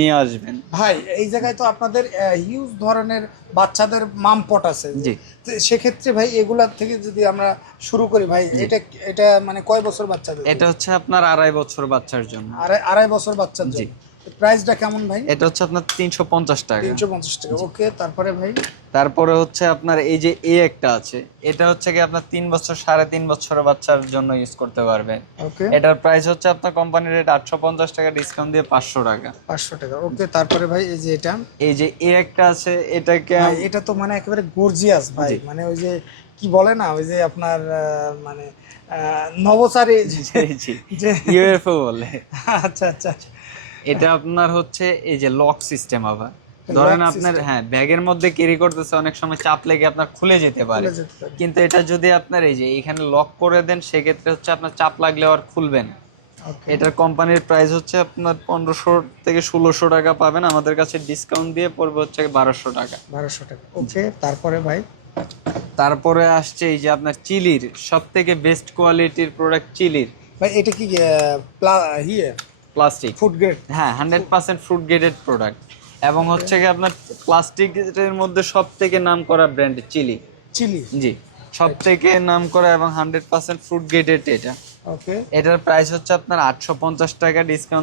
নিয়ে আসবেন। ভাই এই জায়গায় তো আপনাদের হিউজ ধরনের বাচ্চাদের মাম পট আছে, জি তো সেক্ষেত্রে ভাই এগুলা থেকে যদি আমরা শুরু করি ভাই, জি, এটা এটা মানে কয় বছর বাচ্চাদের? এটা হচ্ছে আপনার 2.5 বছর বাচ্চার জন্য। আড়াই বছর বাচ্চার জি, জন্য। প্রাইসটা কেমন ভাই? এটা হচ্ছে আপনার 350 টাকা। 350 টাকা। জি, ওকে, তারপরে ভাই? তারপরে হচ্ছে আপনার এই যে একটা আছে, এটা হচ্ছে কি আপনার 3 বছর 3.5 বছরের বাচ্চার জন্য ইউজ করতে পারবেন। ওকে, এটার প্রাইস হচ্ছে আপনার কোম্পানির রেট 850 টাকা, ডিসকাউন্ট দিয়ে 500 টাকা। 500 টাকা। ওকে, তারপরে ভাই এই যে এটা? এই যে একটা আছে, এটাকে ভাই এটা তো মানে একেবারে গর্জিয়াস ভাই, জি মানে ওই যে কি বলে না, ওই যে আপনার মানে নভোচারী জি জি, যে ইউএফও বলে। আচ্ছা আচ্ছা, এটা আপনার হচ্ছে এই যে লক সিস্টেম আবার, লক ধরেন আপনার সিস্টেম, হ্যাঁ ব্যাগের মধ্যে ক্যারি করতেছে, অনেক সময় চাপ লেগে আপনার খুলে যেতে পারে। খুলে যেতে পারে। কিন্তু এটা যদি আপনার এই যে এখানে লক করে দেন, সেক্ষেত্রে হচ্ছে আপনার চাপ লাগলেও আর খুলবে না। ওকে, এটার কোম্পানির প্রাইস হচ্ছে আপনার 1500 থেকে 1600 টাকা পাবেন, আমাদের কাছে ডিসকাউন্ট দিয়ে পড়বে হচ্ছে 1200 টাকা। 1200 টাকা। ওকে, তারপরে ভাই? তারপরে আসছে এই যে আপনার চিলির সব থেকে বেস্ট কোয়ালিটির প্রোডাক্ট, চিলির ভাই এটা কি ইয়ে প্লাস্টিক। Food grade? হ্যাঁ, 100% ফ্রুট গ্রেডেড প্রোডাক্ট। এবং হচ্ছে কি আপনার প্লাস্টিকের মধ্যে সব থেকে নাম করা ব্র্যান্ড চিলি। চিলি? জি, সব থেকে নাম করা এবং 100% ফ্রুট গ্রেডেড এটা। ওকে, এটার প্রাইস হচ্ছে আপনার 850 টাকা, ডিসকাউন্ট